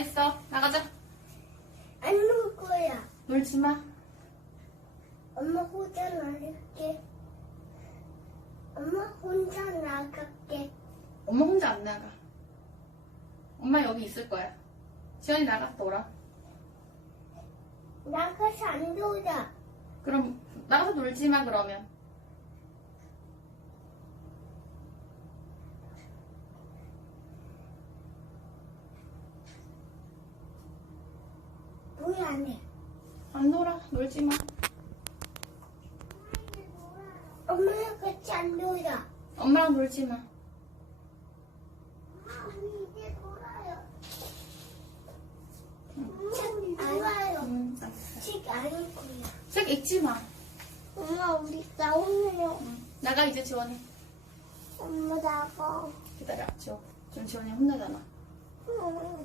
있어. 나가자. 안 놀 거야. 놀지 마. 엄마 혼자 나갈게. 엄마 혼자 나갈게. 엄마 혼자 안 나가. 엄마 여기 있을 거야. 지연이 나가 놀아. 나가서 안 놀아. 그럼 나가서 놀지 마 그러면. 왜안 해? 안 놀아. 놀지 마. 엄마랑 같이 안 놀아. 엄마랑 놀지 마. 우리 이제 놀아요. 책 알아요. 음, 알았어. 책 아닐 거야. 책 읽지 마. 엄마 우리 나오네요. 음, 나가 이제 지원이. 엄마 나가. 기다려. 지원. 지원 지원이 혼나잖아. 응.